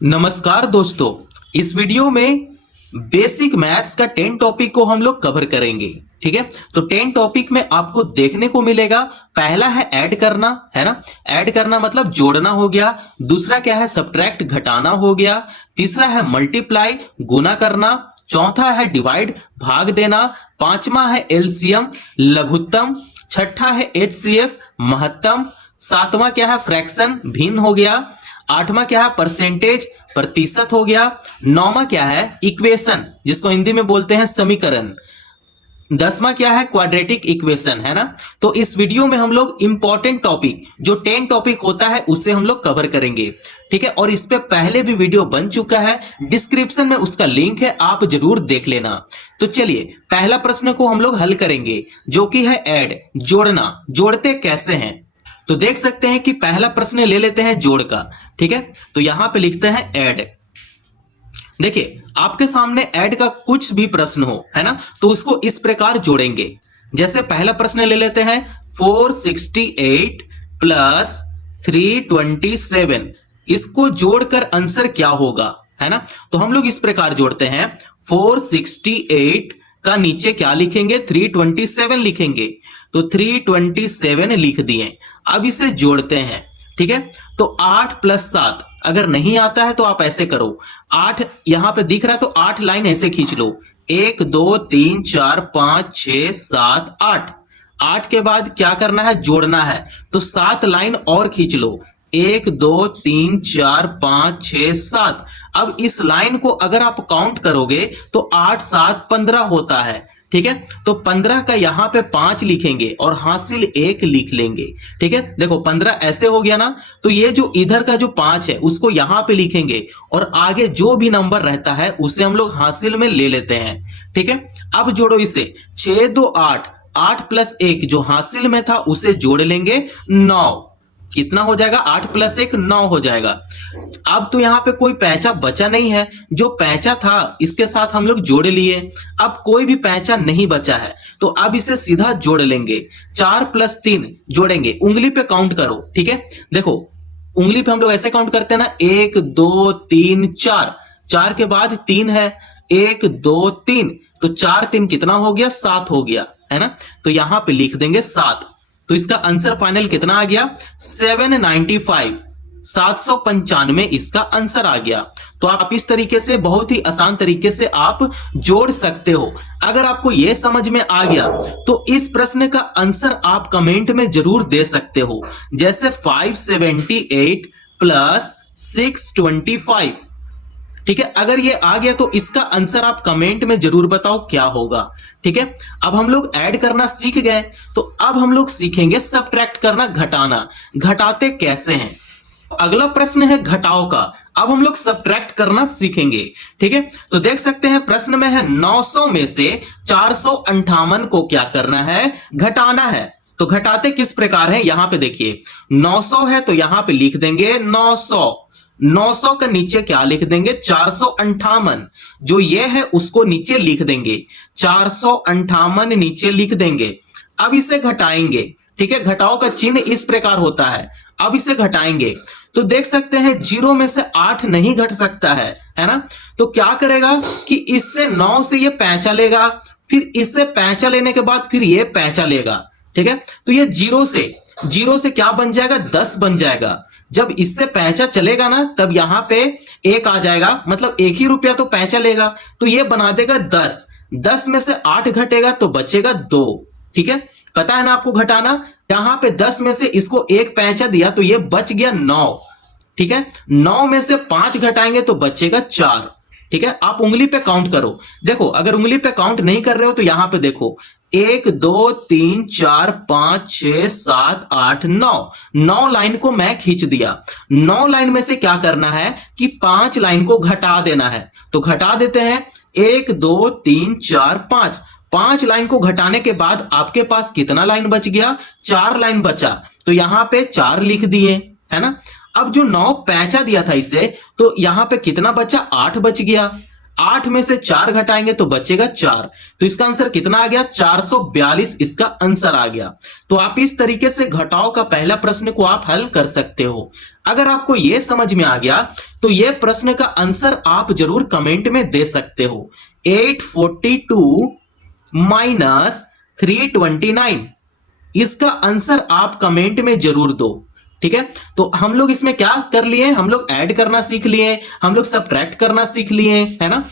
नमस्कार दोस्तों। इस वीडियो में बेसिक मैथ्स का 10 टॉपिक को हम लोग कवर करेंगे। ठीक है, तो 10 टॉपिक में आपको देखने को मिलेगा, पहला है ऐड करना, है ना। ऐड करना मतलब जोड़ना हो गया। दूसरा क्या है, सब्ट्रैक्ट घटाना हो गया। तीसरा है मल्टीप्लाई गुना करना। चौथा है डिवाइड भाग देना। पांचवा है एलसीएम लघुत्तम। छठा है एचसीएफ महत्तम। सातवां क्या है, फ्रैक्शन भिन्न हो गया। आठवां क्या है, परसेंटेज प्रतिशत हो गया। नौवां क्या है, इक्वेशन जिसको हिंदी में बोलते हैं समीकरण। 10वां क्या है, क्वाड्रेटिक इक्वेशन, है ना। तो इस वीडियो में हम लोग इंपॉर्टेंट टॉपिक जो 10 टॉपिक होता है उससे हम लोग कवर करेंगे। ठीक है, और इस पे पहले भी वीडियो बन चुका है, डिस्क्रिप्शन में उसका लिंक है, आप जरूर देख लेना। तो चलिए पहला प्रश्न को हम लोग हल करेंगे जो कि है ऐड, जोड़ना। जोड़ते कैसे हैं, तो देख सकते हैं कि पहला प्रश्न ले लेते हैं जोड़ का। ठीक है, तो यहां पे लिखते हैं ऐड। देखिए आपके सामने ऐड का कुछ भी प्रश्न हो, है ना, तो उसको इस प्रकार जोड़ेंगे। जैसे पहला प्रश्न ले लेते हैं 468 प्लस 327, इसको जोड़कर आंसर क्या होगा, है ना। तो हम लोग इस प्रकार जोड़ते हैं, 468 का नीचे क्या लिखेंगे, 327 लिखेंगे। तो 327 लिख दिए। अब इसे जोड़ते हैं। ठीक है, तो 8 प्लस 7 अगर नहीं आता है तो आप ऐसे करो, 8 यहां पे दिख रहा है तो 8 लाइन ऐसे खींच लो, 1 2 3 4 5 6 7 8। 8 के बाद क्या करना है, जोड़ना है, तो 7 लाइन और खींच लो, 1 2 3 4 5 6 7। अब इस लाइन को अगर आप काउंट करोगे तो 8 7 15 होता है। ठीक है, तो 15 का यहां पे 5 लिखेंगे और हासिल 1 लिख लेंगे। ठीक है, देखो 15 ऐसे हो गया ना, तो ये जो इधर का जो 5 है उसको यहां पे लिखेंगे और आगे जो भी नंबर रहता है उसे हम लोग हासिल में ले लेते हैं। ठीक है, अब जोड़ो इसे, 6 2 8, 8 प्लस 1 जो हासिल में था उसे जोड़ लेंगे, 9। कितना हो जाएगा, 8 प्लस 1 9 हो जाएगा। अब तो यहां पे कोई पैंचा बचा नहीं है, जो पैंचा था इसके साथ हम लोग जोड़ लिए। अब कोई भी पैंचा नहीं बचा है तो अब इसे सीधा जोड़ लेंगे। 4 प्लस 3 जोड़ेंगे, उंगली पे काउंट करो। ठीक है, देखो उंगली पे हम लोग ऐसे काउंट करते हैं ना, 1 2 3 4, 4 के बाद 3 है, 1 2 3, तो 4 3 कितना हो गया, 7 हो गया, है ना। तो यहां पे लिख देंगे 7। तो इसका आंसर फाइनल कितना आ गया, 795, 795 इसका आंसर आ गया। तो आप इस तरीके से बहुत ही आसान तरीके से आप जोड़ सकते हो। अगर आपको यह समझ में आ गया तो इस प्रश्न का आंसर आप कमेंट में जरूर दे सकते हो। जैसे 578 प्लस 625। ठीक है, अगर ये आ गया तो इसका आंसर आप कमेंट में जरूर बताओ क्या होगा। ठीक है, अब हम लोग ऐड करना सीख गए, तो अब हम लोग सीखेंगे सब्ट्रैक्ट करना, घटाना। घटाते कैसे हैं, अगला प्रश्न है घटाओ का। अब हम लोग सब्ट्रैक्ट करना सीखेंगे। ठीक है, तो देख सकते हैं प्रश्न में है 900 में से 458 को क्या करना है, घटाना है। तो घटाते किस प्रकार है, यहां पे देखिए 900 है तो यहां पे लिख देंगे 900। 900 का नीचे क्या लिख देंगे, 458। जो ये है उसको नीचे लिख देंगे, 458 नीचे लिख देंगे। अब इसे घटाएंगे। ठीक है, घटाओ का चिन्ह इस प्रकार होता है। अब इसे घटाएंगे तो देख सकते हैं 0 में से 8 नहीं घट सकता है ना। तो क्या करेगा कि इससे 9 से ये पैंचा लेगा, फिर इससे पैंचा लेने के बाद फिर ये पैंचा लेगा। ठीक है, तो ये 0 से क्या बन जाएगा, 10 बन जाएगा। जब इससे पैंचा चलेगा ना तब यहां पे 1 आ जाएगा, मतलब 1 ही रुपया तो पैंचा लेगा, तो ये बना देगा 10। 10 में से 8 घटेगा तो बचेगा 2। ठीक है, पता है ना आपको घटाना। यहां पे 10 में से इसको 1 पैंचा दिया तो ये बच गया 9। ठीक है, 9 में से 5 घटाएंगे तो बचेगा 4। ठीक है, आप उंगली पे काउंट करो। देखो अगर उंगली पे काउंट नहीं कर रहे हो तो यहां पे देखो 1 2 3 4 5 6 7 8 9, 9 लाइन को मैं खींच दिया। 9 लाइन में से क्या करना है कि 5 लाइन को घटा देना है। तो घटा देते हैं, 1 2 3 4 5। 5 लाइन को घटाने के बाद आपके पास कितना लाइन बच गया, 4 लाइन बचा। तो यहां पे 4 लिख दिए, है ना। अब जो 9 पैंचा दिया था इसे, तो यहां पे कितना बचा, 8 बच गया। 8 में से 4 घटाएंगे तो बचेगा 4। तो इसका आंसर कितना आ गया, 442 इसका आंसर आ गया। तो आप इस तरीके से घटाओ का पहला प्रश्न को आप हल कर सकते हो। अगर आपको यह समझ में आ गया तो यह प्रश्न का आंसर आप जरूर कमेंट में दे सकते हो। 842 माइनस 329, इसका आंसर आप कमेंट में जरूर दो। ठीक है, तो हम लोग इसमें क्या कर लिए, हम लोग ऐड करना सीख लिए, हम लोग सबट्रैक्ट करना सीख लिए, है ना।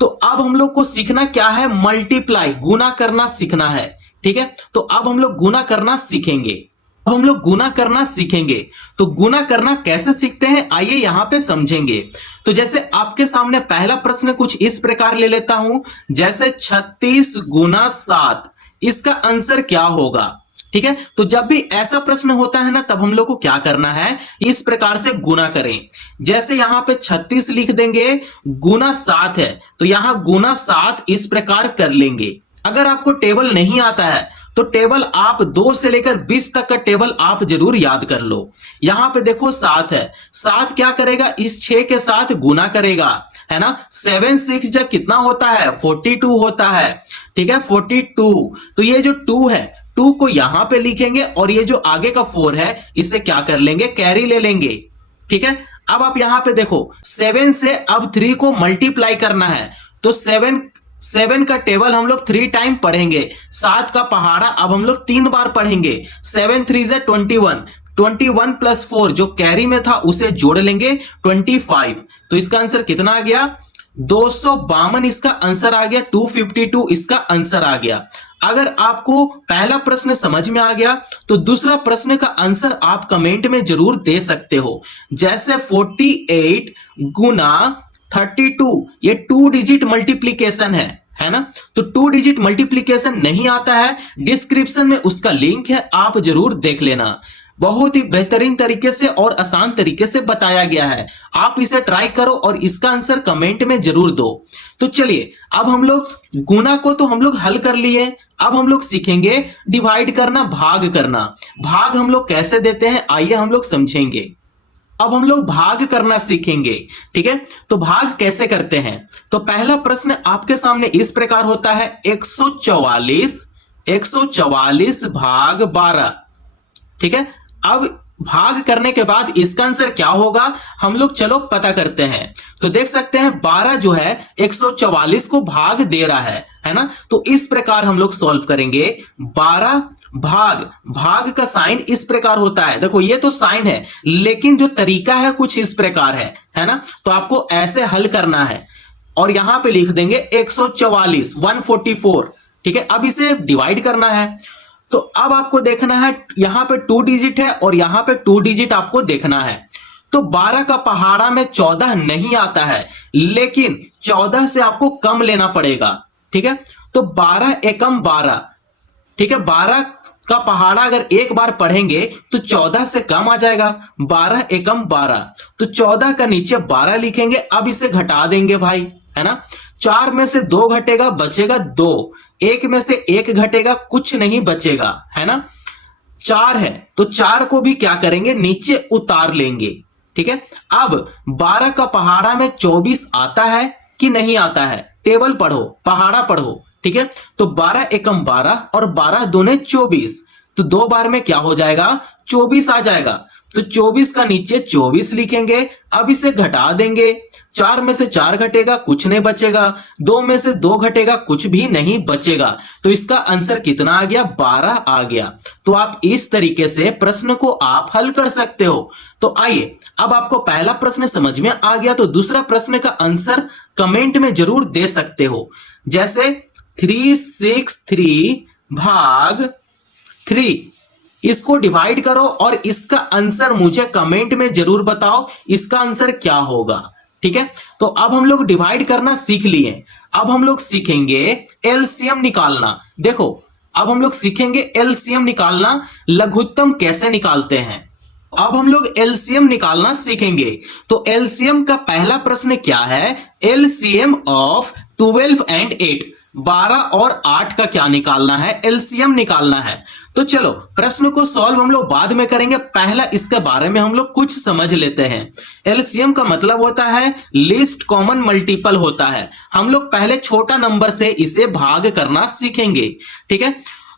तो अब हम लोग को सीखना क्या है, मल्टीप्लाई, गुना करना सीखना है। ठीक है, तो अब हम लोग गुना करना सीखेंगे। अब हम लोग गुना करना सीखेंगे। तो गुना करना कैसे सीखते हैं, आइए यहां पे समझेंगे। तो जैसे आपके सामने पहला प्रश्न कुछ इस प्रकार ले लेता हूं, जैसे 36 गुना 7, इसका आंसर क्या होगा। ठीक है, तो जब भी ऐसा प्रश्न होता है ना, तब हम लोग को क्या करना है, इस प्रकार से गुना करें। जैसे यहां पे 36 लिख देंगे, गुना 7 है तो यहां गुना 7 इस प्रकार कर लेंगे। अगर आपको टेबल नहीं आता है तो टेबल आप 2 से लेकर 20 तक का टेबल आप जरूर याद कर लो। यहां पे देखो 7 है, 7 क्या करेगा, इस 6 के साथ गुना करेगा, है ना। 7 6 जब कितना होता है, 42 होता है। ठीक है, 42। तो ये जो 2 है, 2 को यहां पे लिखेंगे और ये जो आगे का 4 है इसे क्या कर लेंगे, कैरी ले लेंगे। ठीक है, अब आप यहां पे देखो 7 से अब 3 को मल्टीप्लाई करना है, तो 7 का टेबल हम लोग 3 टाइम पढ़ेंगे। 7 का पहाड़ा अब हम लोग 3 बार पढ़ेंगे। 7 3 से 21, 21 प्लस 4 जो कैरी में था उसे जोड़ लेंगे, 25। तो इसका आंसर कितना आ गया, 252 इसका आंसर आ गया, 252 इसका आंसर आ गया। अगर आपको पहला प्रश्न समझ में आ गया तो दूसरा प्रश्न का आंसर आप कमेंट में जरूर दे सकते हो। जैसे 48 गुना 32, ये 2 डिजिट मल्टीप्लीकेशन है ना। तो 2 डिजिट मल्टीप्लीकेशन नहीं आता है, डिस्क्रिप्शन में उसका लिंक है, आप जरूर देख लेना। बहुत ही बेहतरीन तरीके से और आसान तरीके से बताया गया है, आप इसे ट्राई करो और इसका आंसर कमेंट में जरूर दो। तो चलिए, अब हम लोग गुना को तो हम लोग हल कर लिए, अब हम लोग सीखेंगे डिवाइड करना, भाग करना। भाग हम लोग कैसे देते हैं, आइए हम लोग समझेंगे। अब हम लोग भाग करना सीखेंगे। ठीक है, तो भाग कैसे करते हैं, तो पहला प्रश्न आपके सामने इस प्रकार होता है, 144 भाग 12। ठीक है, अब भाग करने के बाद इसका आंसर क्या होगा, हम लोग चलो पता करते हैं। तो देख सकते हैं 12 जो है 144 को भाग दे रहा है ना। तो इस प्रकार हम लोग सॉल्व करेंगे। 12 भाग का साइन इस प्रकार होता है, देखो ये तो साइन है लेकिन जो तरीका है कुछ इस प्रकार है ना। तो आपको ऐसे हल करना है और यहां पे लिख देंगे 144, 144। ठीक है, अब इसे डिवाइड करना है। तो अब आपको देखना है, यहां पे 2 डिजिट है और यहां पे 2 डिजिट आपको देखना है। तो 12 का पहाड़ा में 14 नहीं आता है, लेकिन 14 से आपको कम लेना पड़ेगा। ठीक है, तो 12 एकम 12। ठीक है, 12 का पहाड़ा अगर एक बार पढ़ेंगे तो 14 से कम आ जाएगा, 12 एकम 12। तो 14 का नीचे 12 लिखेंगे, अब इसे घटा देंगे भाई, है ना। 4 में से 2 घटेगा, बचेगा 2। 1 में से 1 घटेगा, कुछ नहीं बचेगा, है ना। 4 है तो 4 को भी क्या करेंगे, नीचे उतार लेंगे। ठीक है, अब 12 का पहाड़ा में 24 आता है कि नहीं आता है, टेबल पढ़ो, पहाड़ा पढ़ो। ठीक है, तो 12 एकम 12 और 12 दूने 24, तो 2 बार में क्या हो जाएगा, 24 आ जाएगा। तो 24 का नीचे 24 लिखेंगे, अब इसे घटा देंगे। 4 में से 4 घटेगा, कुछ नहीं बचेगा। 2 में से 2 घटेगा, कुछ भी नहीं बचेगा। तो इसका आंसर कितना आ गया, 12 आ गया। तो आप इस तरीके से प्रश्न को आप हल कर सकते हो। तो आइए, अब आपको पहला प्रश्न समझ में आ गया तो दूसरा प्रश्न का आंसर कमेंट में जरूर दे सकते हो। जैसे 363 भाग 3, इसको डिवाइड करो और इसका आंसर मुझे कमेंट में जरूर बताओ, इसका आंसर क्या होगा। ठीक है, तो अब हम लोग डिवाइड करना सीख लिए, अब हम लोग सीखेंगे एलसीएम निकालना। देखो, अब हम लोग सीखेंगे एलसीएम निकालना, लघुत्तम कैसे निकालते हैं। अब हम लोग एलसीएम निकालना सीखेंगे। तो एलसीएम का पहला प्रश्न क्या है, एलसीएम ऑफ 12 एंड 8, 12 और 8 का क्या निकालना है, एलसीएम निकालना है। तो चलो प्रश्न को सॉल्व हम लोग बाद में करेंगे, पहला इसके बारे में हम लोग कुछ समझ लेते हैं। एलसीएम का मतलब होता है लीस्ट कॉमन मल्टीपल होता है। हम लोग पहले छोटा नंबर से इसे भाग करना सीखेंगे। ठीक है,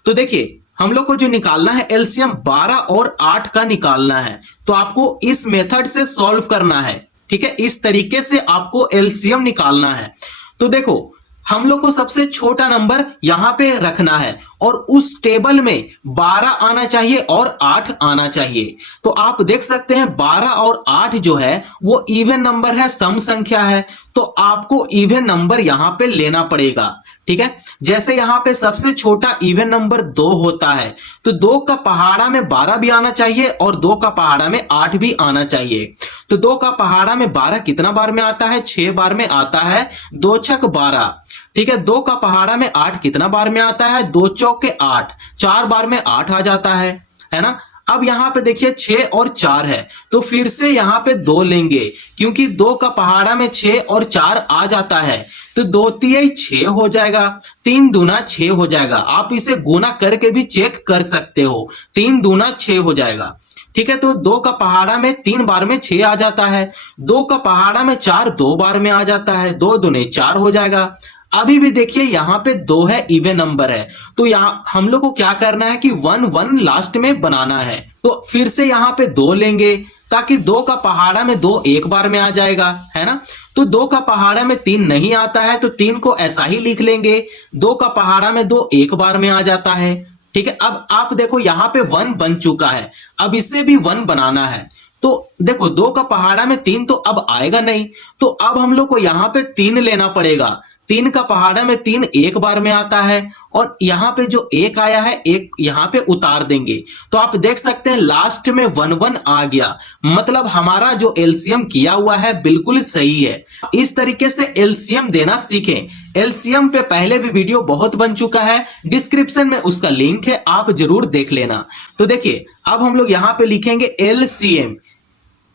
तो देखिए हम लोग को जो निकालना है एलसीएम 12 और 8 का निकालना है। तो आपको इस मेथड से सॉल्व करना है, ठीक है, इस तरीके से आपको एलसीएम निकालना है। तो देखो हम लोग को सबसे छोटा नंबर यहां पे रखना है और उस टेबल में 12 आना चाहिए और 8 आना चाहिए। तो आप देख सकते हैं 12 और 8 जो है वो इवन नंबर है, सम संख्या है, तो आपको इवन नंबर यहां पे लेना पड़ेगा, ठीक है। जैसे यहां पे सबसे छोटा इवन नंबर 2 होता है, तो 2 का पहाड़ा में 12 भी आना चाहिए और 2 का पहाड़ा में 8 भी आना चाहिए। तो 2 का पहाड़ा में 12 कितना बार में आता है? 6 बार में आता है, 2 छक 12, ठीक है। 2 का पहाड़ा में 8 कितना बार में आता है? 2 चौके 8, 4 बार में 8 आ जाता है ना। अब यहां पे देखिए 6 और 4 है, तो फिर से यहां पे 2 लेंगे, क्योंकि 2 का पहाड़ा में 6 और 4 आ जाता है, तो 2 तिहाई 6 हो जाएगा, 3 दूना 6 हो जाएगा। आप इसे गुना करके भी चेक कर सकते हो, 3 दूना 6 हो जाएगा, ठीक है। तो 2 का पहाड़ा में 3 बार में 6 आ जाता है, 2 का पहाड़ा में 4 2 बार में आ जाता है, 2 दूने 4 हो जाएगा। अभी भी देखिए यहां पे 2 है, इवन नंबर है, तो यहां हम लोग को क्या करना है कि 1 1 लास्ट में बनाना है। तो फिर से यहां पे 2 लेंगे, ताकि 2 का पहाड़ा में 2 एक बार में आ जाएगा, है ना। तो 2 का पहाड़ा में 3 नहीं आता है, तो 3 को ऐसा ही लिख लेंगे। 2 का पहाड़ा में 2 एक बार में आ जाता है, ठीक है। अब आप देखो यहां पे 1 बन चुका है, अब इसे भी 1 बनाना है। तो देखो 2 का पहाड़ा में 3 तो अब आएगा नहीं, तो अब हम लोग को यहां पे 3 लेना पड़ेगा। 3 का पहाड़ा में 3 एक बार में आता है, और यहां पे जो 1 आया है, 1 यहां पे उतार देंगे। तो आप देख सकते हैं लास्ट में 1 1 आ गया, मतलब हमारा जो एलसीएम किया हुआ है बिल्कुल सही है। इस तरीके से एलसीएम देना सीखें। एलसीएम पे पहले भी वीडियो बहुत बन चुका है, डिस्क्रिप्शन में उसका लिंक है, आप जरूर देख लेना। तो देखिए अब हम लोग यहां पे लिखेंगे एलसीएम,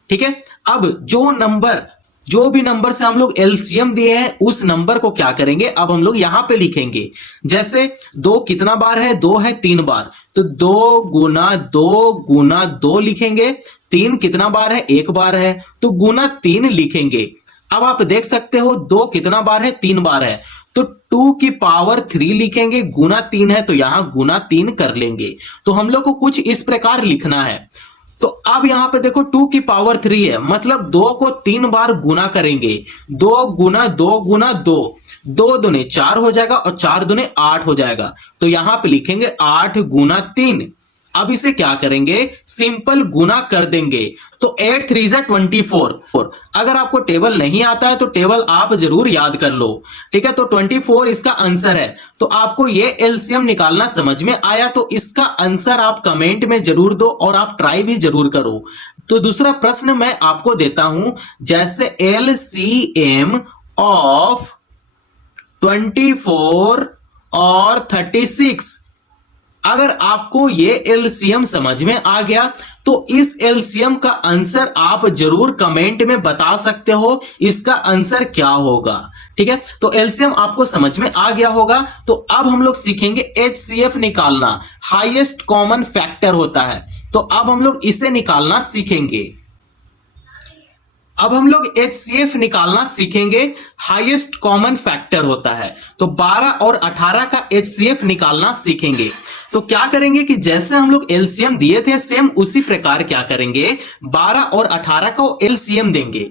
ठीक है। अब जो भी नंबर से हम लोग एलसीएम दिए हैं उस नंबर को क्या करेंगे, अब हम लोग यहां पे लिखेंगे। जैसे 2 कितना बार है? 2 है 3 बार, तो 2 गुना 2 गुना 2 लिखेंगे। 3 कितना बार है? 1 बार है, तो गुना 3 लिखेंगे। अब आप देख सकते हो 2 कितना बार है? 3 बार है, तो 2 की पावर 3 लिखेंगे, गुना 3 है तो यहां गुना 3 कर लेंगे। तो हम लोग को कुछ इस प्रकार लिखना है। तो अब यहां पे देखो 2 की पावर 3 है, मतलब 2 को 3 बार गुना करेंगे। 2 गुना 2 गुना 2, 2 दूने 4 हो जाएगा और 4 दूने 8 हो जाएगा। तो यहां पे लिखेंगे 8 गुना 3। अब इसे क्या करेंगे? सिंपल गुना कर देंगे। तो 8 3 जा 24। अगर आपको टेबल नहीं आता है तो टेबल आप जरूर याद कर लो, ठीक है। तो 24 इसका आंसर है। तो आपको ये एलसीएम निकालना समझ में आया, तो इसका आंसर आप कमेंट में जरूर दो और आप ट्राई भी जरूर करो। तो दूसरा प्रश्न मैं आपको देता हूं, जैसे एलसीएम ऑफ 24 और 36। अगर आपको ये एलसीएम समझ में आ गया तो इस एलसीएम का आंसर आप जरूर कमेंट में बता सकते हो, इसका आंसर क्या होगा, ठीक है। तो एलसीएम आपको समझ में आ गया होगा। तो अब हम लोग सीखेंगे एचसीएफ निकालना, हाईएस्ट कॉमन फैक्टर होता है। तो अब हम लोग इसे निकालना सीखेंगे। अब हम लोग एचसीएफ निकालना सीखेंगे, हाईएस्ट कॉमन फैक्टर होता है। तो 12 और 18 का एचसीएफ निकालना सीखेंगे। तो क्या करेंगे कि जैसे हम लोग एलसीएम दिए थे सेम उसी प्रकार क्या करेंगे, 12 और 18 को एलसीएम देंगे।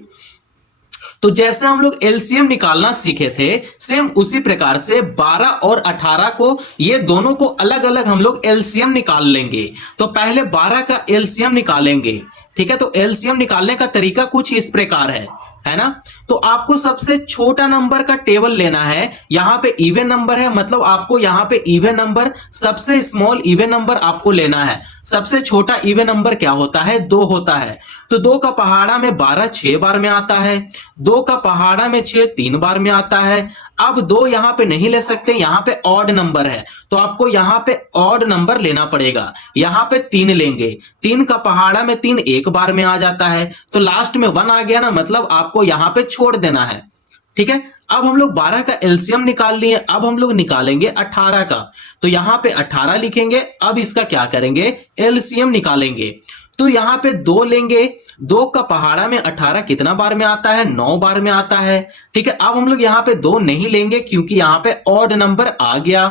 तो जैसे हम लोग एलसीएम निकालना सीखे थे सेम उसी प्रकार से 12 और 18 को, ये दोनों को अलग अलग हम लोग एलसीएम निकाल लेंगे। तो पहले 12 का एलसीएम निकालेंगे, ठीक है। तो एलसीएम निकालने का तरीका कुछ इस प्रकार है ना। तो आपको सबसे छोटा नंबर का टेबल लेना है। यहां पे इवन नंबर है, मतलब आपको यहां पे इवन नंबर, सबसे स्मॉल इवन नंबर आपको लेना है। सबसे छोटा इवन नंबर क्या होता है? 2 होता है। तो 2 का पहाड़ा में 12 6 बार में आता है, 2 का पहाड़ा में 6 3 बार में आता है। अब 2 यहां पे नहीं ले सकते, यहां पे ऑड नंबर है, तो आपको यहां पे ऑड नंबर लेना पड़ेगा। यहां पे 3 लेंगे, 3 का पहाड़ा में 3 एक बार में आ जाता है, तो लास्ट में 1 आ गया ना, मतलब आपको यहां पे छोड़ देना है, ठीक है। अब हम लोग 12 का एलसीएम निकाल लिए, अब हम लोग निकालेंगे 18 का। तो यहां पे 18 लिखेंगे। अब इसका क्या करेंगे? एलसीएम निकालेंगे। तो यहां पे 2 लेंगे, 2 का पहाड़ा में 18 कितना बार में आता है? 9 बार में आता है, ठीक है। अब हम लोग यहां पे 2 नहीं लेंगे क्योंकि यहां पे ऑड नंबर आ गया।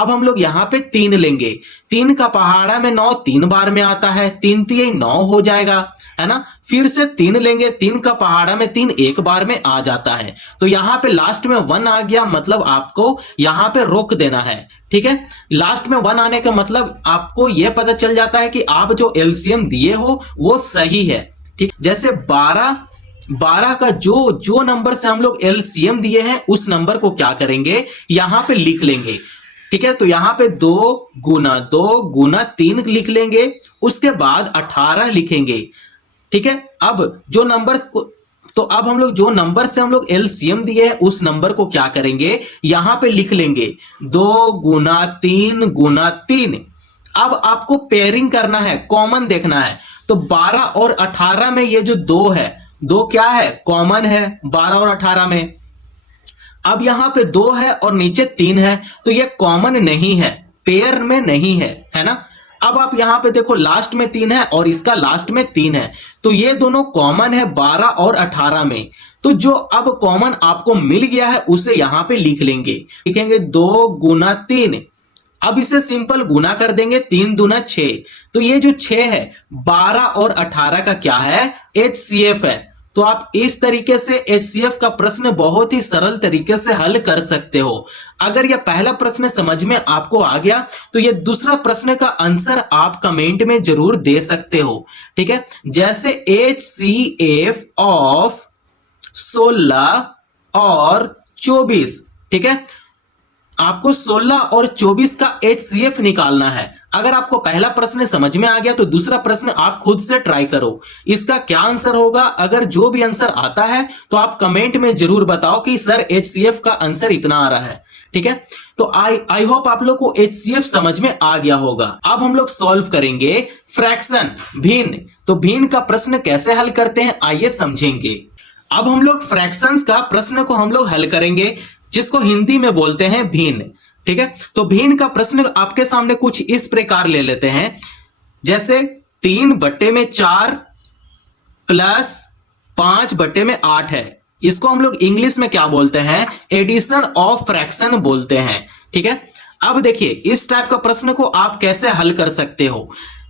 अब हम लोग यहाँ पे 3 लेंगे, 3 का पहाड़ा में 9 3 बार में आता है, 3 3 9 हो जाएगा, है ना। फिर से 3 लेंगे, 3 का पहाड़ा में 3 एक बार में आ जाता है, तो यहाँ पे लास्ट में 1 आ गया, मतलब आपको यहाँ पे रोक देना है, ठीक है। लास्ट में 1 आने का मतलब आपको यह पता चल जाता है कि आप जो एलसीएम दिए हो वो सही है, ठीक। जैसे 12 का जो नंबर से हम लोग एलसीएम दिए हैं उस नंबर को क्या करेंगे, यहां पे लिख लेंगे, ठीक है। तो यहां पे 2 गुना 3 लिख लेंगे, उसके बाद 18 लिखेंगे, ठीक है। अब जो नंबर को, तो अब हम लोग जो नंबर से हम लोग एलसीएम दिए हैं उस नंबर को क्या करेंगे, यहां पे लिख लेंगे 2 गुना 3 अब आपको पेयरिंग करना है, कॉमन देखना है। तो 12 और 18 में ये जो 2 है, 2 क्या है, कॉमन है 12 और 18 में। अब यहां पे 2 है और नीचे 3 है, तो ये कॉमन नहीं है, पेयर में नहीं है ना। अब आप यहां पे देखो लास्ट में 3 है और इसका लास्ट में 3 है, तो ये दोनों कॉमन है 12 और 18 में। तो जो अब कॉमन आपको मिल गया है उसे यहां पे लिख लेंगे, लिखेंगे 2 गुना 3। अब इसे सिंपल गुना कर देंगे, 3 दूना 6, तो ये जो 6 है 12 और 18 का क्या है, HCF है। तो आप इस तरीके से HCF का प्रश्न बहुत ही सरल तरीके से हल कर सकते हो। अगर यह पहला प्रश्न समझ में आपको आ गया तो यह दूसरा प्रश्न का आंसर आप कमेंट में जरूर दे सकते हो, ठीक है। जैसे HCF ऑफ 16 और 24, ठीक है। आपको 16 और 24 का HCF निकालना है। अगर आपको पहला प्रश्न समझ में आ गया तो दूसरा प्रश्न आप खुद से ट्राई करो, इसका क्या आंसर होगा। अगर जो भी आंसर आता है तो आप कमेंट में जरूर बताओ कि सर HCF का आंसर इतना आ रहा है, ठीक है। तो आई होप आप लोग को HCF समझ में आ गया होगा। अब हम लोग सॉल्व करेंगे फ्रैक्शन, भिन्न। तो भिन्न का प्रश्न कैसे हल करते हैं आइए समझेंगे। अब हम लोग फ्रैक्शंस का प्रश्न को हम लोग हल करेंगे, जिसको हिंदी में बोलते हैं भिन्न, ठीक है। तो भिन्न का प्रश्न आपके सामने कुछ इस प्रकार ले लेते हैं, जैसे 3/4 प्लस 5/8 है। इसको हम लोग इंग्लिश में क्या बोलते हैं, एडिशन ऑफ फ्रैक्शन बोलते हैं, ठीक है। अब देखिए इस टाइप का प्रश्न को आप कैसे हल कर सकते हो।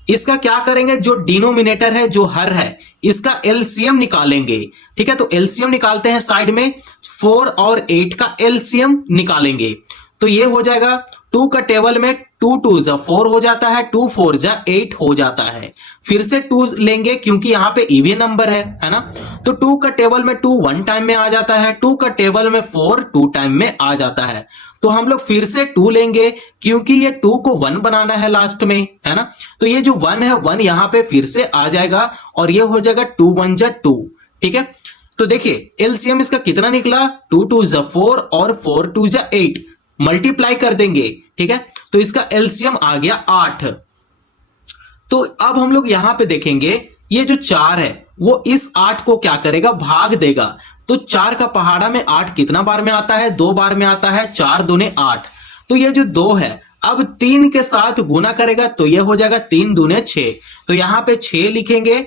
इसका क्या करेंगे, जो डिनोमिनेटर है, जो हर है, इसका एलसीएम निकालेंगे, ठीक है। तो एलसीएम निकालते हैं, साइड में 4 और 8 का एलसीएम निकालेंगे, तो ये हो जाएगा 2 का टेबल में 2 2 जा 4 हो जाता है, 2 4 जा 8 हो जाता है। फिर से 2 लेंगे क्योंकि यहाँ पे इवन नंबर है ना। तो 2 का टेबल में 2 1 टाइम में आ जाता है, 2 का टेबल में 4 2 टाइम में आ जाता है। तो हम लोग फिर से 2 लेंगे क्योंकि ये 2 को 1 बनाना है लास्ट में, है ना। तो ये जो 1 है 1 यहाँ पे फिर से आ जाएगा और ये हो जाएगा 2 1 जा 2, ठीक है। तो देखिए एलसीएम इसका कितना निकला, 2 2 जा 4 और 4 2 जा 8, मल्टीप्लाई कर देंगे, ठीक है। तो इसका एलसीएम आ गया 8। तो अब हम लोग यहां पे देखेंगे ये जो 4 है वो इस 8 को क्या करेगा, भाग देगा। तो 4 का पहाड़ा में 8 कितना बार में आता है, 2 बार में आता है, 4 दूने 8। तो ये जो 2 है अब 3 के साथ गुना करेगा तो ये हो जाएगा 3 दूने 6। तो यहां पे 6 लिखेंगे,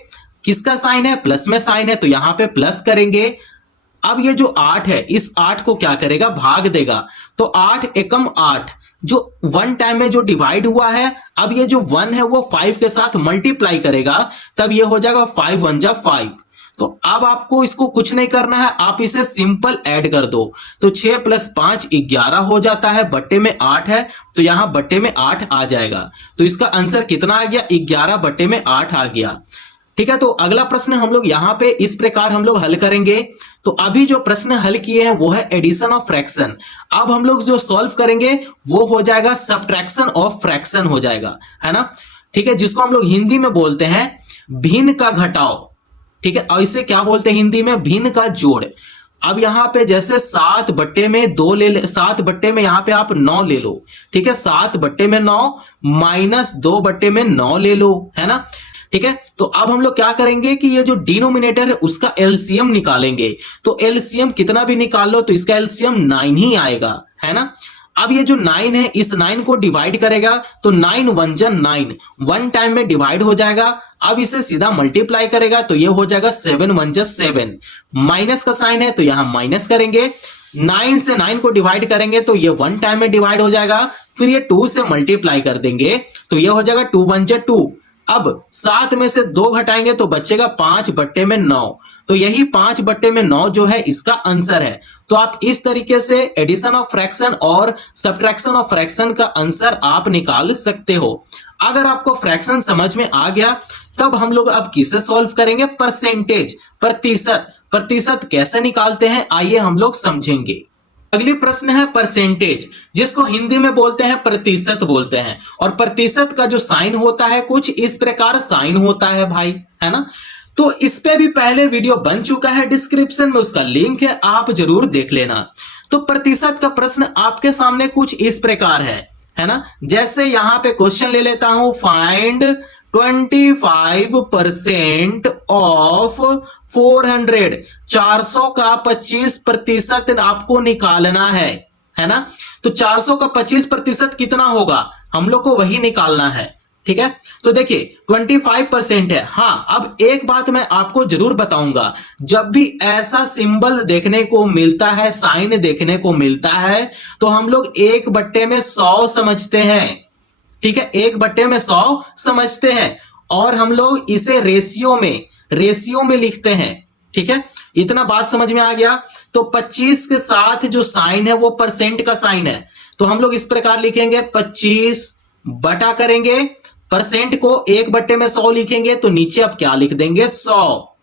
किसका साइन है, प्लस में साइन है, तो यहां पे प्लस करेंगे। अब ये जो 8 है इस 8 को क्या करेगा, भाग देगा। तो 8 एकम 8, जो 1 टाइम में जो डिवाइड हुआ है, अब ये जो 1 है वो 5 के साथ मल्टीप्लाई करेगा, तब ये हो जाएगा 5 1 जा 5। तो अब आपको इसको कुछ नहीं करना है, आप इसे सिंपल ऐड कर दो। तो 6 + 5 11 हो जाता है, बट्टे में 8 है तो यहां बट्टे में 8 आ जाएगा। तो इसका आंसर कितना आ गया, 11 बट्टे में 8 आ गया, ठीक है। तो अगला प्रश्न हम लोग यहां पे इस प्रकार हम लोग हल करेंगे। तो अभी जो प्रश्न हल किए हैं वो है एडिशन ऑफ फ्रैक्शन। अब हम लोग जो सॉल्व करेंगे वो हो जाएगा सब्ट्रैक्शन ऑफ फ्रैक्शन हो जाएगा, है ना, ठीक है। जिसको हम लोग हिंदी में बोलते हैं भिन्न का घटाव, ठीक है। और इसे क्या बोलते हैं हिंदी में, भिन्न का जोड़। अब यहां पे जैसे 7 बट्टे में 2 ले 7 बट्टे में यहां पे आप 9 ले लो, ठीक है। 7 बट्टे में 9 माइनस 2 बट्टे में 9 ले लो, है ना, ठीक है। तो अब हम लोग क्या करेंगे कि ये जो डिनोमिनेटर है उसका एलसीएम निकालेंगे। तो एलसीएम कितना भी निकाल लो तो इसका एलसीएम 9 ही आएगा, है ना। अब ये जो 9 है इस 9 को डिवाइड करेगा तो 9 1 जा 9, 1 टाइम में डिवाइड हो जाएगा। अब इसे सीधा मल्टीप्लाई करेगा तो ये हो जाएगा 7 1 जा 7, माइनस का साइन है तो यहां माइनस करेंगे। 9 से 9 को डिवाइड करेंगे तो ये 1 टाइम में डिवाइड हो जाएगा, फिर ये 2 से मल्टीप्लाई कर देंगे तो ये हो जाएगा 2 1 जा 2। अब 7 में से 2 घटाएंगे तो बचेगा 5/9। तो यही 5/9 जो है इसका आंसर है। तो आप इस तरीके से एडिशन ऑफ फ्रैक्शन और सब्ट्रैक्शन ऑफ फ्रैक्शन का आंसर आप निकाल सकते हो। अगर आपको फ्रैक्शन समझ में आ गया तब हम लोग अब किसे सॉल्व करेंगे, परसेंटेज, प्रतिशत। प्रतिशत कैसे निकालते हैं आइए हम लोग समझेंगे। अगली प्रश्न है परसेंटेज, जिसको हिंदी में बोलते हैं प्रतिशत बोलते हैं। और प्रतिशत का जो साइन होता है कुछ इस प्रकार साइन होता है भाई, है ना। तो इस पे भी पहले वीडियो बन चुका है, डिस्क्रिप्शन में उसका लिंक है, आप जरूर देख लेना। तो प्रतिशत का प्रश्न आपके सामने कुछ इस प्रकार है ना। जैसे यहां पे क्वेश्चन ले लेता हूं, फाइंड 25% ऑफ 400। 400 का 25% आपको निकालना है ना। तो 400 का 25% कितना होगा, हम लोग को वही निकालना है, ठीक है। तो देखिए 25% है। हाँ, अब एक बात मैं आपको जरूर बताऊंगा, जब भी ऐसा सिंबल देखने को मिलता है, साइन देखने को मिलता है, तो हम लोग 1/100 समझते हैं, ठीक है। 1/100 समझते हैं और हम लोग इसे रेशियो में लिखते हैं, ठीक है। इतना बात समझ में आ गया। तो 25 के साथ जो साइन है वो परसेंट का साइन है, तो हम लोग इस प्रकार लिखेंगे 25 बटा करेंगे परसेंट को 1/100 लिखेंगे, तो नीचे अब क्या लिख देंगे 100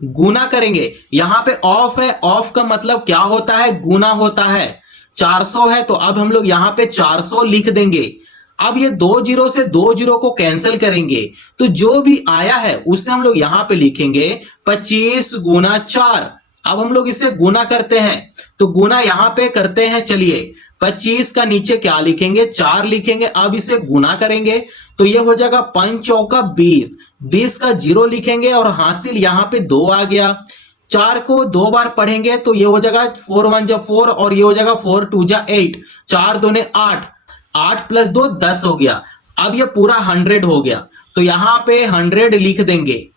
गुना करेंगे। यहां पे ऑफ है, ऑफ का मतलब क्या होता है, गुना होता है। 400 है तो अब हम लोग यहां पे 400 लिख देंगे। अब ये 2 जीरो से 2 जीरो को कैंसिल करेंगे तो जो भी आया है उसे हम लोग यहां पे लिखेंगे 25 गुना 4। अब हम लोग इसे गुना करते हैं, तो गुना यहां पे करते हैं। चलिए 25 का नीचे क्या लिखेंगे, 4 लिखेंगे। अब इसे गुना करेंगे तो ये हो जाएगा 5 चौका 20। 20 का 0 लिखेंगे और हासिल यहां पे 2 आ गया। 4 को 2 बार पढ़ेंगे तो ये हो जाएगा 4 1 जा 4 और ये हो जाएगा 4 2 जा 8। 4 2 ने 8, 8 + 2 10 हो गया। अब ये पूरा 100 हो गया, तो यहां पे 100 लिख देंगे।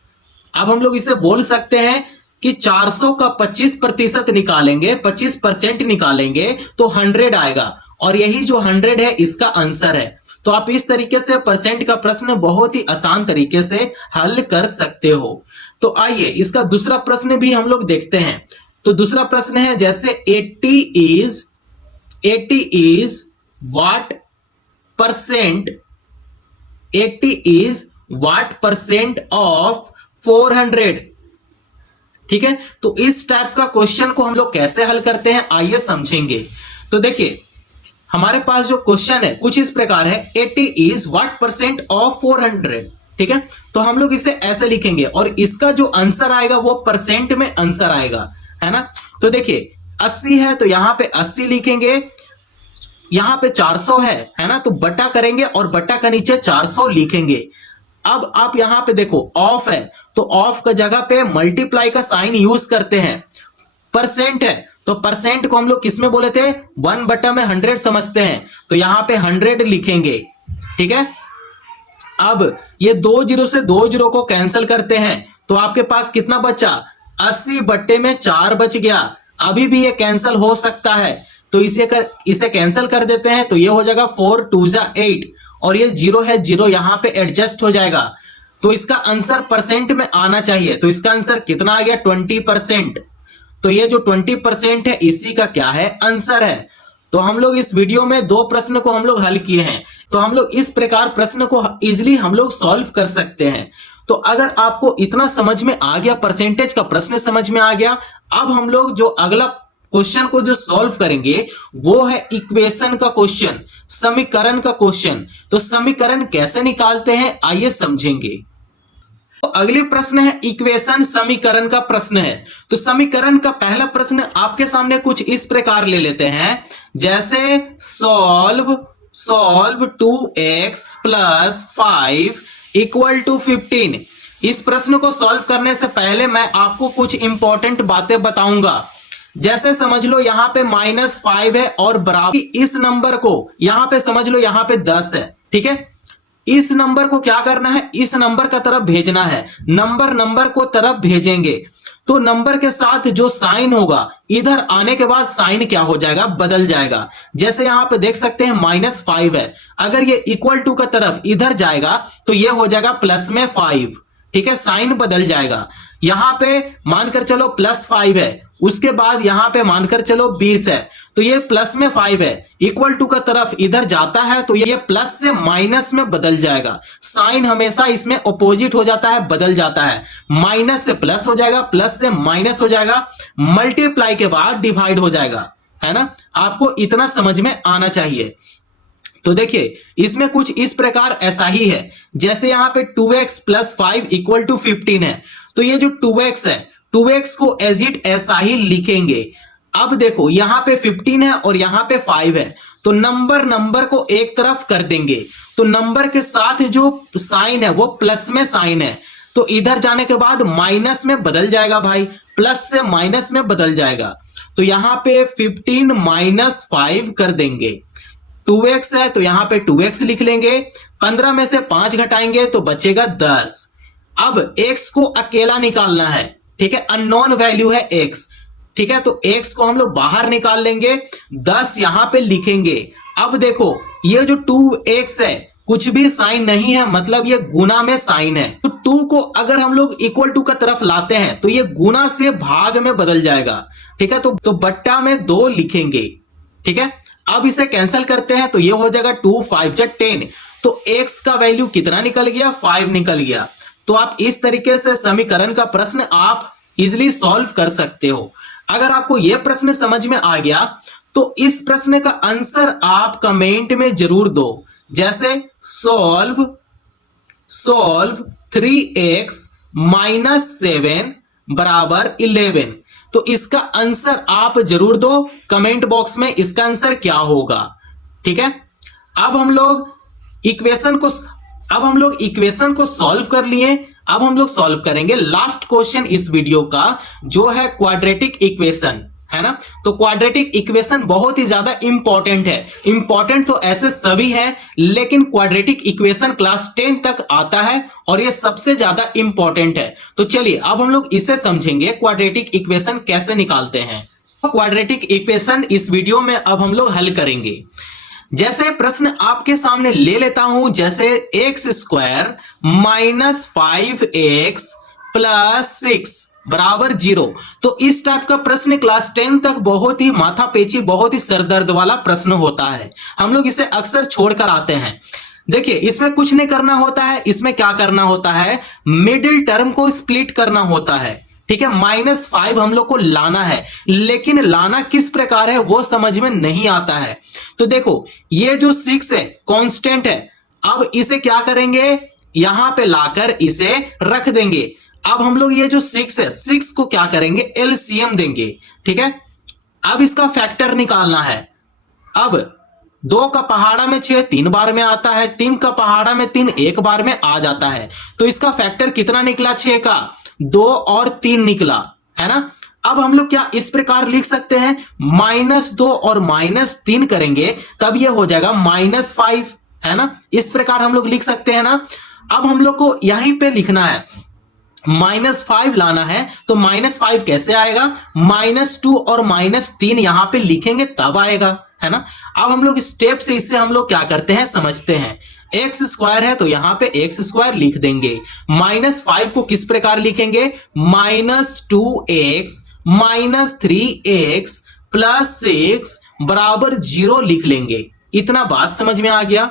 अब हम लोग इसे बोल सकते हैं कि 400 का 25% निकालेंगे, 25% निकालेंगे तो 100 आएगा और यही जो 100 है इसका आंसर है। तो आप इस तरीके से परसेंट का प्रश्न बहुत ही आसान तरीके से हल कर सकते हो। तो आइए इसका दूसरा प्रश्न भी हम लोग देखते हैं। तो दूसरा प्रश्न है जैसे 80 इज व्हाट परसेंट ऑफ 400, ठीक है। तो इस टाइप का क्वेश्चन को हम लोग कैसे हल करते हैं आइए समझेंगे। तो देखिए हमारे पास जो क्वेश्चन है कुछ इस प्रकार है, 80 इज व्हाट परसेंट ऑफ 400, ठीक है। तो हम लोग इसे ऐसे लिखेंगे और इसका जो आंसर आएगा वो परसेंट में आंसर आएगा, है ना। तो देखिए 80 है तो यहां पे 80 लिखेंगे, यहां पे 400 है ना, तो बटा करेंगे और बटा का नीचे 400 लिखेंगे। अब आप यहां पे देखो ऑफ है तो ऑफ का जगह पे मल्टीप्लाई का साइन यूज करते हैं। परसेंट है तो परसेंट को हम लोग किसमें बोले थे, 1/100 समझते हैं, तो यहां पे 100 लिखेंगे, ठीक है। अब ये 2 जीरो से 2 जीरो को कैंसिल करते हैं तो आपके पास कितना बचा, 80/4 बच गया। अभी भी ये कैंसिल हो सकता है तो इसे कैंसिल कर देते हैं, तो ये हो जाएगा 4 2 जा 8 और ये 0 है, 0 यहां पे एडजस्ट हो जाएगा। तो इसका आंसर परसेंट में आना चाहिए, तो इसका आंसर कितना आ गया 20%। तो ये जो 20% है इसी का क्या है, आंसर है। तो हम लोग इस वीडियो में 2 प्रश्न को हम लोग हल किए हैं। तो हम लोग इस प्रकार प्रश्न को इजिली हम लोग सॉल्व कर सकते हैं। तो अगर आपको इतना समझ में आ गया, परसेंटेज का प्रश्न समझ में आ गया, अब हम लोग जो अगला क्वेश्चन को जो सॉल्व करेंगे वो है इक्वेशन का क्वेश्चन, समीकरण का क्वेश्चन। तो समीकरण कैसे निकालते हैं आइए समझेंगे। तो अगले प्रश्न है इक्वेशन, समीकरण का प्रश्न है। तो समीकरण का पहला प्रश्न आपके सामने कुछ इस प्रकार ले लेते हैं, जैसे सॉल्व 2x + 5 = 15। इस प्रश्न को सॉल्व करने से पहले मैं आपको कुछ इंपॉर्टेंट बातें बताऊंगा। जैसे समझ लो यहां पे -5 है और बराबर इस नंबर को यहां पे समझ लो यहां पे 10 है, ठीक है। इस नंबर को क्या करना है, इस नंबर का तरफ भेजना है, नंबर को तरफ भेजेंगे। तो नंबर के साथ जो साइन होगा इधर आने के बाद साइन क्या हो जाएगा, बदल जाएगा। जैसे यहां पे देख सकते हैं -5 है, अगर ये इक्वल टू का तरफ इधर जाएगा तो ये हो जाएगा प्लस में 5, ठीक है, साइन बदल जाएगा। यहां पे मानकर चलो +5 है, उसके बाद यहां पे मानकर चलो 20 है, तो ये प्लस में 5 है, इक्वल टू का तरफ इधर जाता है तो ये प्लस से माइनस में बदल जाएगा। साइन हमेशा इसमें अपोजिट हो जाता है, बदल जाता है, माइनस से प्लस हो जाएगा, प्लस से माइनस हो जाएगा, मल्टीप्लाई के बाद डिवाइड हो जाएगा, है ना। आपको इतना समझ में आना चाहिए। तो देखिए इसमें कुछ इस प्रकार ऐसा ही है, जैसे यहां पे 2x + 5 = 15 है, तो ये जो 2x है, 2x को एज इट ऐसा ही लिखेंगे। अब देखो यहां पे 15 है और यहां पे 5 है, तो नंबर को एक तरफ कर देंगे, तो नंबर के साथ जो साइन है वो प्लस में साइन है, तो इधर जाने के बाद माइनस में बदल जाएगा भाई, प्लस से माइनस में बदल जाएगा। तो यहां पे 15 - 5 कर देंगे। 2x है तो यहां पे 2x लिख लेंगे, 15 में से 5 घटाएंगे तो बचेगा 10। अब x को अकेला निकालना है, ठीक है, अननोन वैल्यू है x, ठीक है, तो x को हम लोग बाहर निकाल लेंगे, 10 यहां पे लिखेंगे। अब देखो ये जो 2x है कुछ भी साइन नहीं है, मतलब ये गुना में साइन है, तो 2 को अगर हम लोग इक्वल टू का तरफ लाते हैं तो ये गुना से भाग में बदल जाएगा, ठीक है, तो बट्टा में 2 लिखेंगे, ठीक है। अब इसे कैंसिल करते हैं तो ये हो जाएगा 2 × 5 = 10, तो x का वैल्यू कितना निकल गया, 5 निकल गया। तो आप इस तरीके से समीकरण का प्रश्न आप इजिली सॉल्व कर सकते हो। अगर आपको यह प्रश्न समझ में आ गया तो इस प्रश्न का आंसर आप कमेंट में जरूर दो, जैसे सॉल्व 3x - 7 = 11, तो इसका आंसर आप जरूर दो कमेंट बॉक्स में, इसका आंसर क्या होगा, ठीक है। अब हम लोग इक्वेशन को सॉल्व कर लिए। अब हम लोग सॉल्व करेंगे लास्ट क्वेश्चन इस वीडियो का, जो है क्वाड्रेटिक इक्वेशन, है ना। तो क्वाड्रेटिक इक्वेशन बहुत ही ज्यादा इंपॉर्टेंट है, इंपॉर्टेंट तो ऐसे सभी हैं, लेकिन क्वाड्रेटिक इक्वेशन क्लास 10 तक आता है और ये सबसे ज्यादा इंपॉर्टेंट है। तो चलिए अब हम लोग इसे समझेंगे क्वाड्रेटिक इक्वेशन कैसे निकालते हैं। तो क्वाड्रेटिक इक्वेशन इस वीडियो में अब हम लोग हल करेंगे। जैसे प्रश्न आपके सामने ले लेता हूं, जैसे x² - 5x + 6 = 0, तो इस टाइप का प्रश्न क्लास 10 तक बहुत ही माथापेची, बहुत ही सरदर्द वाला प्रश्न होता है। हम लोग इसे अक्सर छोड़कर आते हैं। देखिए इसमें कुछ नहीं करना होता है, इसमें क्या करना होता है, मिडिल टर्म को स्प्लिट करना होता है, ठीक है। -5 हम लोग को लाना है, लेकिन लाना किस प्रकार है वो समझ में नहीं आता है। तो देखो ये जो 6 है कांस्टेंट है, अब इसे क्या करेंगे, यहां पे लाकर इसे रख देंगे। अब हम लोग ये जो 6 है, 6 को क्या करेंगे, एलसीएम देंगे, ठीक है। अब इसका फैक्टर निकालना है। अब 2 का पहाड़ा में 6 3 बार में आता है, 3 का पहाड़ा में 3 1 बार में आ जाता है, तो इसका फैक्टर कितना निकला, 6 का 2 और 3 निकला, है ना। अब हम लोग क्या इस प्रकार लिख सकते हैं, -2 और -3 करेंगे तब ये हो जाएगा -5, है ना। इस प्रकार हम लोग लिख सकते हैं ना। अब हम लोग को यहीं पे लिखना है, -5 लाना है, तो -5 कैसे आएगा, -2 और -3 यहां पे लिखेंगे तब आएगा, है ना। अब हम लोग स्टेप से इससे हम लोग क्या करते हैं, समझते हैं। x² है तो यहां पे x² लिख देंगे। -5 को किस प्रकार लिखेंगे, -2x - 3x + 6 = 0 लिख लेंगे। इतना बात समझ में आ गया।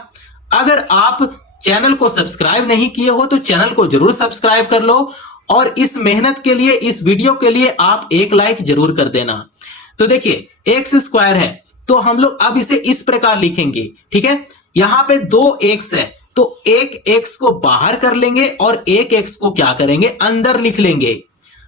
अगर आप चैनल को सब्सक्राइब नहीं किए हो तो चैनल को जरूर सब्सक्राइब कर लो, और इस मेहनत के लिए, इस वीडियो के लिए आप एक लाइक जरूर कर देना। तो देखिए x² है तो हम लोग अब इसे इस प्रकार लिखेंगे, ठीक है। यहां पे 2x है तो एक x को बाहर कर लेंगे और एक x को क्या करेंगे, अंदर लिख लेंगे।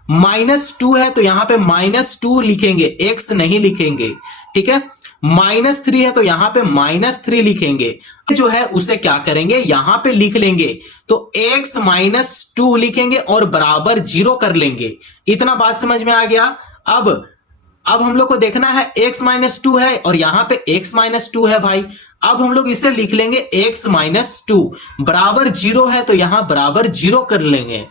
-2 है तो यहां पे -2 लिखेंगे, x नहीं लिखेंगे, ठीक है। -3 है तो यहां पे -3 लिखेंगे, जो है उसे क्या करेंगे, यहां पे लिख लेंगे, तो x - 2 लिखेंगे और बराबर 0 कर लेंगे। इतना बात समझ में आ गया। अब हम लोग को देखना है x - 2 है और यहां पे x - 2 है भाई। अब हम लोग इसे लिख लेंगे x - 2 बराबर 0 है तो यहां बराबर 0 कर लेंगे।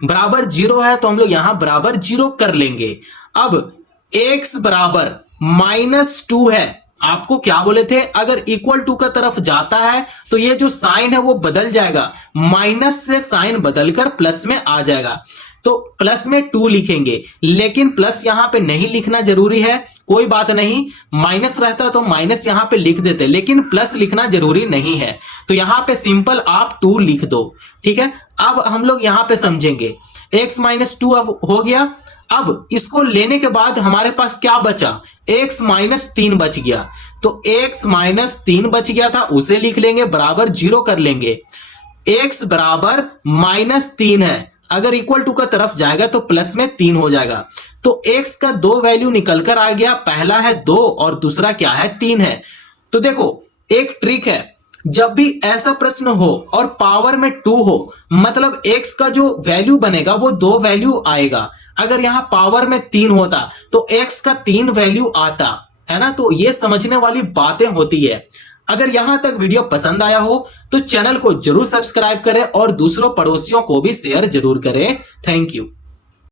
बराबर 0 है तो हम लोग यहां बराबर 0 कर लेंगे। अब x बराबर -2 है, आपको क्या बोले थे, अगर इक्वल टू का तरफ जाता है तो ये जो साइन है वो बदल जाएगा, माइनस से साइन बदलकर प्लस में आ जाएगा। तो प्लस में 2 लिखेंगे, लेकिन प्लस यहां पे नहीं लिखना जरूरी है, कोई बात नहीं, माइनस रहता तो माइनस यहां पे लिख देते, लेकिन प्लस लिखना जरूरी नहीं है। तो यहां पे सिंपल आप 2 लिख दो, ठीक है। अब हम लोग यहां पे समझेंगे, x - 2 अब हो गया। अब इसको लेने के बाद हमारे पास क्या बचा, x - 3 बच गया। तो x - 3 बच गया था, उसे लिख लेंगे, बराबर 0 कर लेंगे। x बराबर -3 है, अगर इक्वल टू का तरफ जाएगा तो प्लस में 3 हो जाएगा। तो x का 2 वैल्यू निकल कर आ गया, पहला है 2 और दूसरा क्या है, 3 है। तो देखो एक ट्रिक है, जब भी ऐसा प्रश्न हो और पावर में 2 हो, मतलब x का जो वैल्यू बनेगा वो 2 वैल्यू आएगा। अगर यहां पावर में 3 होता तो x का 3 वैल्यू आता, है ना। तो ये समझने वाली बातें होती है। अगर यहां तक वीडियो पसंद आया हो तो चैनल को जरूर सब्सक्राइब करें और दूसरों पड़ोसियों को भी शेयर जरूर करें। Thank you.